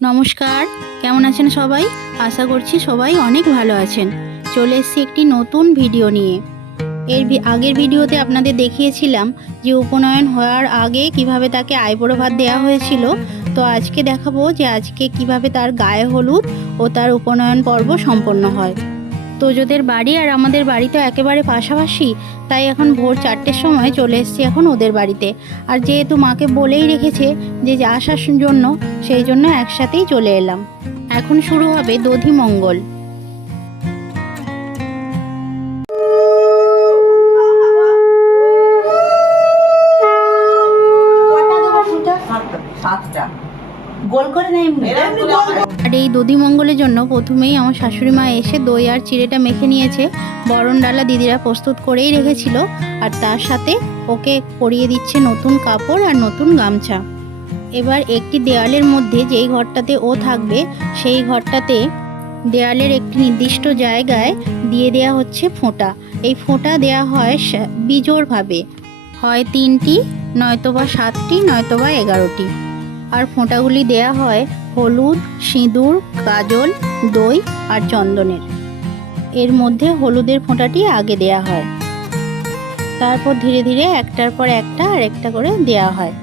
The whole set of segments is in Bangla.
নমস্কার, কেমন আছেন সবাই? আশা করছি সবাই অনেক ভালো আছেন। চলে এসেছি একটি নতুন ভিডিও নিয়ে। আগের ভিডিওতে আপনাদের দেখিয়েছিলাম যে উপনয়ন হওয়ার আগে কিভাবে তাকে আইবুড়ো ভাত দেওয়া হয়েছিল। তো আজকে দেখাবো যে আজকে কিভাবে তার গায়ে হলুদ ও তার উপনয়ন পর্ব সম্পন্ন হয়। তোজোদের বাড়ি আর আমাদের বাড়ি তো একেবারে পাশাপাশি, তাই এখন ভোর 4টের সময় চলে এসেছি এখন ওদের বাড়িতে। আর যেহেতু মাকে বলেই রেখেছে যে আসার জন্য, সেই জন্য একসাথেই চলে এলাম। এখন শুরু হবে দধি মঙ্গল। আর এই দধি মঙ্গলের জন্য প্রথমেই আমার শাশুড়ি মা এসে দই আর চিড়েটা মেখে নিয়েছে। বরণ ডালা দিদিরা প্রস্তুত করেই রেখেছিল, আর তার সাথে ওকে পরিয়ে দিচ্ছে নতুন কাপড় আর নতুন গামছা। এবার একটি দেওয়ালের মধ্যে যেই ঘরটাতে ও থাকবে, সেই ঘরটাতে দেওয়ালের একটি নির্দিষ্ট জায়গায় দিয়ে দেয়া হচ্ছে ফোঁটা। এই ফোঁটা দেয়া হয় বিজোড়ভাবে, হয় 3টি, নয়তোবা 7টি, নয়তোবা 11টি। আর ফোঁটাগুলি দেয়া হয় হলুদ, সিঁদুর, কাজল, দই আর চন্দনের। এর মধ্যে হলুদের ফোঁটাটি আগে দেয়া হয়, তারপর ধীরে ধীরে একটার পর একটা আর একটা করে দেয়া হয়।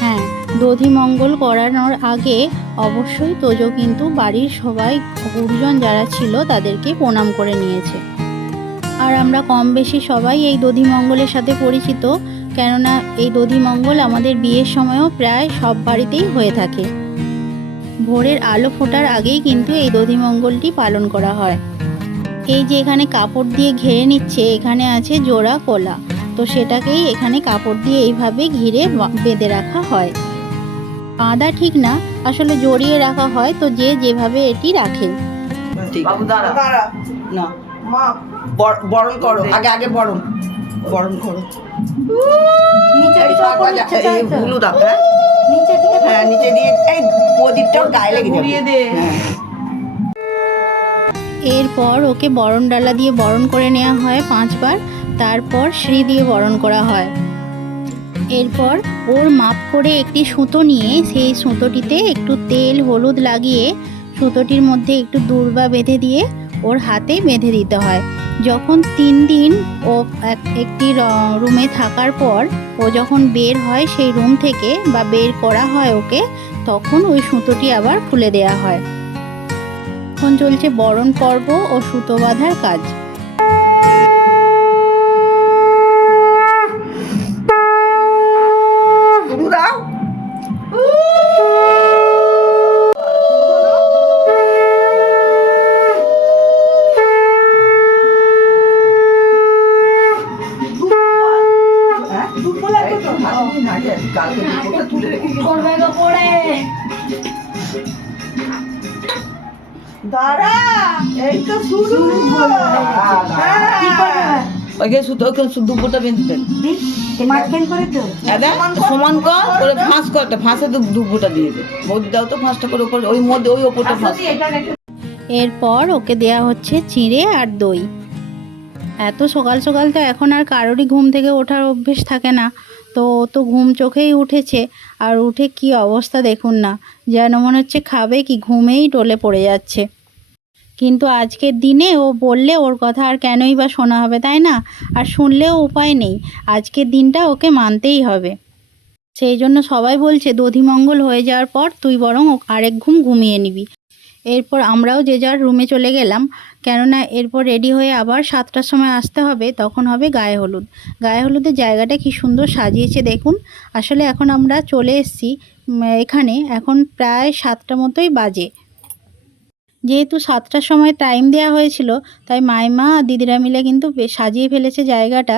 হ্যাঁ, দধি মঙ্গল করানোর আগে অবশ্যই তোজো কিন্তু বাড়ির সবাই গুরুজন যারা ছিল তাদেরকে প্রণাম করে নিয়েছে। আর আমরা কম বেশি সবাই এই দধি মঙ্গলের সাথে পরিচিত, কেননা এই দধি মঙ্গল আমাদের বিয়ের সময়ও প্রায় সব বাড়িতেই হয়ে থাকে। ভোরের আলো ফোটার আগেই কিন্তু এই দধি মঙ্গলটি পালন করা হয়। এই যে এখানে কাপড় দিয়ে ঘিরে নিচ্ছে, এখানে আছে জোড়া কলা, তো সেটাকেই এখানে কাপড় দিয়ে এইভাবে ঘিরে বেঁধে রাখা হয়। বাঁধা ঠিক না, আসলে জড়িয়ে রাখা হয়, তো যে যেভাবে এটি রাখে। বরণ করো, আগে আগে বরণ করো। হলুদ হ্যাঁ নিচে দিয়ে এই প্রদীপটাও গায়ে লেগে যাবে। এরপর ওকে বরণ ডালা দিয়ে বরণ করে নেওয়া হয় 5 বার, তারপর শ্রী দিয়ে বরণ করা হয়। এরপর ওর মাপ করে একটি সুতো নিয়ে সেই সুতোটিতে একটু তেল হলুদ লাগিয়ে সুতোটির মধ্যে একটু দূর্বা বেঁধে দিয়ে ওর হাতে বেঁধে দিতে হয়। যখন 3 দিন ও একটি রুমে থাকার পর ও যখন বের হয় সেই রুম থেকে, বা বের করা হয় ওকে, তখন ওই সুতোটি আবার খুলে দেয়া হয়। এখন চলছে বরণ পর্ব ও সুতো বাঁধার কাজ। দুপুরটা বেঁধে সমান করে ফাঁস করতে ফাঁসে দুপুরটা দিয়ে দে, বৌদি দাও তো ফাঁসটা করে ওপর, ওই মধ্যে ওই ওপরটা ফাঁস। এরপর ওকে দেয়া হচ্ছে চিঁড়ে আর দই। এত সকাল সকাল তো এখন আর কারোরই ঘুম থেকে ওঠার অভ্যেস থাকে না, তো ও তো ঘুম চোখেই উঠেছে। আর উঠে কি অবস্থা দেখুন না, যেন মনে হচ্ছে খাবে কি, ঘুমেই টলে পড়ে যাচ্ছে। কিন্তু আজকের দিনে ও বললে ওর কথা আর কেনই বা শোনা হবে, তাই না? আর শুনলেও উপায় নেই, আজকের দিনটা ওকে মানতেই হবে। সেই জন্য সবাই বলছে দধিমঙ্গল হয়ে যাওয়ার পর তুই বরং আরেক ঘুম ঘুমিয়ে নিবি। এরপর আমরাও যে যার রুমে চলে গেলাম, কেননা এরপর রেডি হয়ে আবার 7টার সময় আসতে হবে, তখন হবে গায়ে হলুদ। গায়ে হলুদের জায়গাটা কি সুন্দর সাজিয়েছে দেখুন। আসলে এখন আমরা চলে এসেছি এখানে, এখন প্রায় 7টা মতোই বাজে। যেহেতু 7টার সময় টাইম দেওয়া হয়েছিল, তাই মাইমা আর দিদিরা মিলে কিন্তু সাজিয়ে ফেলেছে জায়গাটা,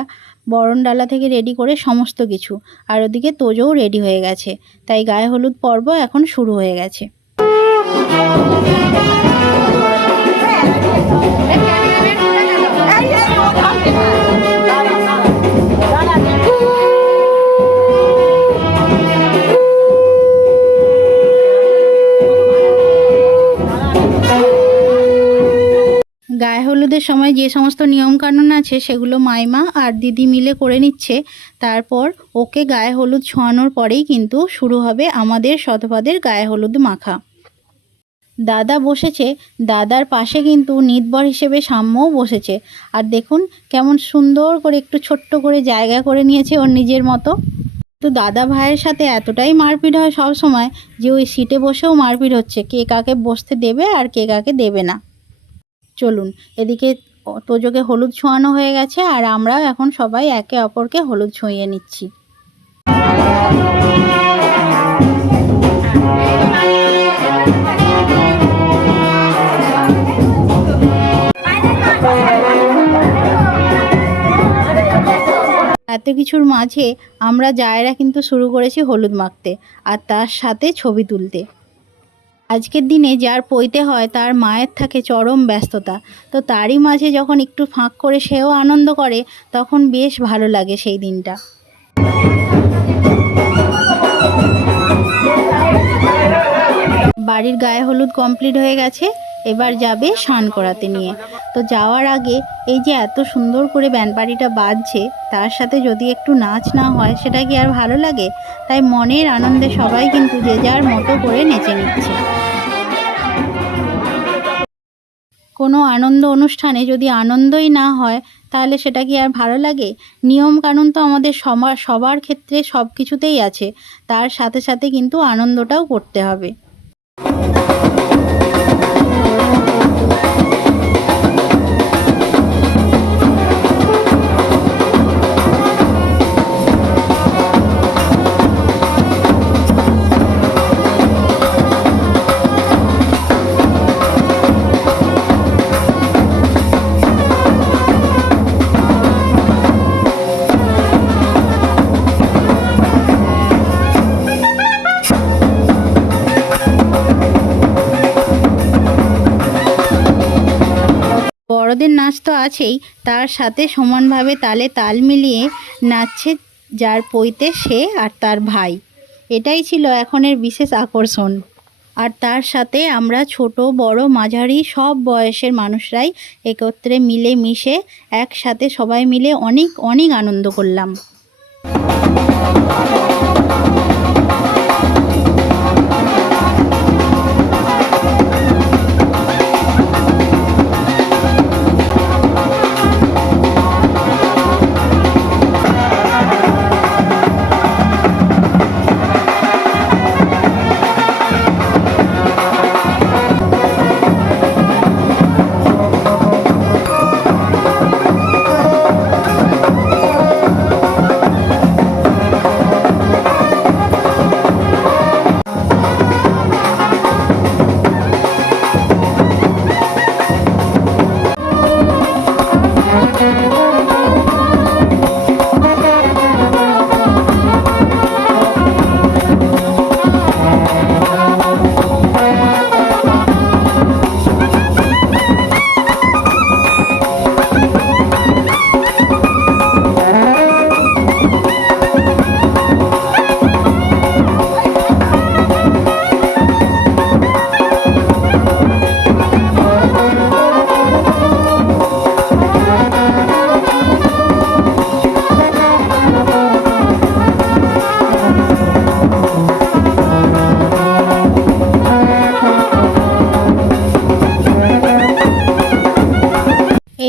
বরণ ডালা থেকে রেডি করে সমস্ত কিছু। আর ওদিকে তোজোও রেডি হয়ে গেছে, তাই গায়ে হলুদ পর্ব এখন শুরু হয়ে গেছে। গায়ে হলুদের সময় যে সমস্ত নিয়মকানুন আছে সেগুলো মাইমা আর দিদি মিলে করে নিচ্ছে। তারপর ওকে গায়ে হলুদ ছোঁয়ানোর পরেই কিন্তু শুরু হবে আমাদের শতপথের গায়ে হলুদ মাখা। দাদা বসেছে, দাদার পাশে কিন্তু নিতবর হিসেবে সাম্যও বসেছে। আর দেখুন কেমন সুন্দর করে একটু ছোট্ট করে জায়গা করে নিয়েছে ওর নিজের মতো। তো দাদা ভাইয়ের সাথে এতটাই মারপিট হয় সব সময় যে ওই সিটে বসেও মারপিট হচ্ছে, কে কাকে বসতে দেবে আর কে কাকে দেবে না। চলুন, এদিকে তোজোকে হলুদ ছোঁয়ানো হয়ে গেছে আর আমরাও এখন সবাই একে অপরকে হলুদ ছুঁয়ে নিচ্ছি। এত কিছুর মাঝে আমরা জায়েরা কিন্তু শুরু করেছি হলুদ মাখতে আর তার সাথে ছবি তুলতে। আজকের দিনে যার পৈতে হয় তার মায়ের থাকে চরম ব্যস্ততা, তো তারই মাঝে যখন একটু ফাঁক করে সেও আনন্দ করে তখন বেশ ভালো লাগে সেই দিনটা। বাড়ির গায়ে হলুদ কমপ্লিট হয়ে গেছে, এবার যাবে স্নান করাতে নিয়ে। তো যাওয়ার আগে এই যে এত সুন্দর করে ব্যান্ডপার্টিটা বাজছে, তার সাথে যদি একটু নাচ না হয় সেটা কি আর ভালো লাগে? তাই মনের আনন্দে সবাই কিন্তু যে যার মতো করে নেচে নিচ্ছে। কোনো আনন্দ অনুষ্ঠানে যদি আনন্দই না হয় তাহলে সেটা কি আর ভালো লাগে? নিয়ম কানুন তো আমাদের সবার ক্ষেত্রে সব কিছুতেই আছে, তার সাথে সাথে কিন্তু আনন্দটাও করতে হবে। বড়দের নাচ তো আছেই, তার সাথে সমানভাবে তালে তাল মিলিয়ে নাচছে যার পৈতে সে আর তার ভাই। এটাই ছিল এখনের বিশেষ আকর্ষণ। আর তার সাথে আমরা ছোট বড় মাঝারি সব বয়সের মানুষরাই একত্রে মিলে মিশে একসাথে সবাই মিলে অনেক অনেক আনন্দ করলাম।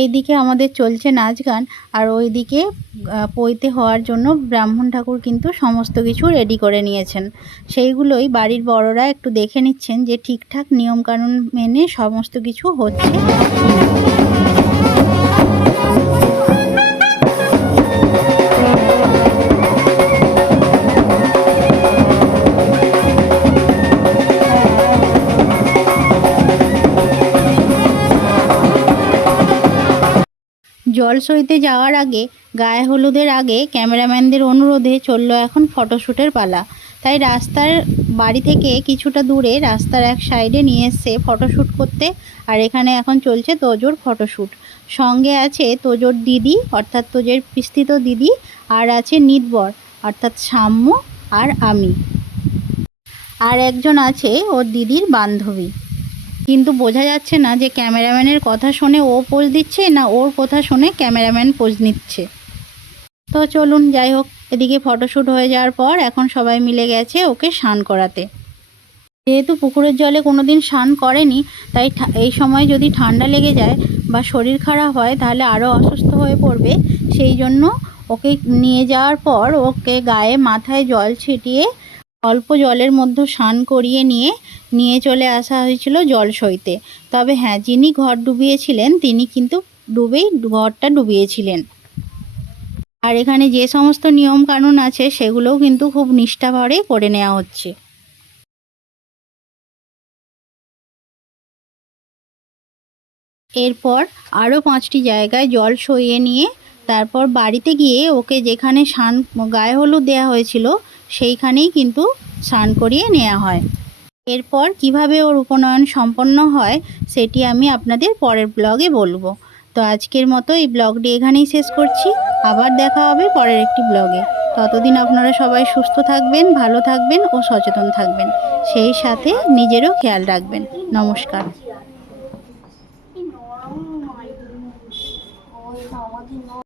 এইদিকে আমাদের চলছে নাচ গান, আর ওইদিকে পৈতে হওয়ার জন্য ব্রাহ্মণ ঠাকুর কিন্তু সমস্ত কিছু রেডি করে নিয়েছেন। সেইগুলোই বাড়ির বড়রা একটু দেখে নিচ্ছেন যে ঠিকঠাক নিয়মকানুন মেনে সমস্ত কিছু হচ্ছে। জল সইতে যাওয়ার আগে গায়ে হলুদের আগে ক্যামেরাম্যানদের অনুরোধে চললো এখন ফটোশ্যুটের পালা। তাই রাস্তার বাড়ি থেকে কিছুটা দূরে রাস্তার এক সাইডে নিয়ে এসছে ফটোশ্যুট করতে। আর এখানে এখন চলছে তোজোর ফটোশ্যুট। সঙ্গে আছে তোজোর দিদি অর্থাৎ তোজের পিস্তিত দিদি, আর আছে নিতবর অর্থাৎ সাম্য আর আমি, আর একজন আছে ওর দিদির বান্ধবী। কিন্তু বোঝা যাচ্ছে না যে ক্যামেরাম্যানের কথা শুনে ও পোজ দিচ্ছে না ওর কথা শুনে ক্যামেরাম্যান পোজ নিচ্ছে। তো চলুন যাই হোক, এদিকে ফটোশ্যুট হয়ে যাওয়ার পর এখন সবাই মিলে গেছে ওকে স্নান করাতে। যেহেতু পুকুরের জলে কোনো দিন স্নান করেনি, তাই এই সময় যদি ঠান্ডা লেগে যায় বা শরীর খারাপ হয় তাহলে আরও অসুস্থ হয়ে পড়বে। সেই জন্য ওকে নিয়ে যাওয়ার পর ওকে গায়ে মাথায় জল ছিটিয়ে অল্প জলের মধ্যে স্নান করিয়ে নিয়ে চলে আসা হয়েছিল জল সইতে। তবে হ্যাঁ, যিনি ঘর ডুবিয়েছিলেন তিনি কিন্তু ঘরটা ডুবিয়েছিলেন। আর এখানে যে সমস্ত নিয়ম কানুন আছে সেগুলোও কিন্তু খুব নিষ্ঠাভরে করে নেওয়া হচ্ছে। এরপর আরও 5টি জায়গায় জল সইয়ে নিয়ে তারপর বাড়িতে গিয়ে ওকে যেখানে গায়ে হলুদ দেওয়া হয়েছিল সেইখানেই কিন্তু স্নান করিয়ে নেওয়া হয়। এরপর কিভাবে ওর উপনয়ন সম্পন্ন হয় সেটি আমি আপনাদের পরের ব্লগে বলবো। তো আজকের মতো এই ব্লগটি এখানেই শেষ করছি। আবার দেখা হবে পরের একটি ব্লগে। ততদিন আপনারা সবাই সুস্থ থাকবেন, ভালো থাকবেন ও সচেতন থাকবেন। সেই সাথে নিজেরও খেয়াল রাখবেন। নমস্কার।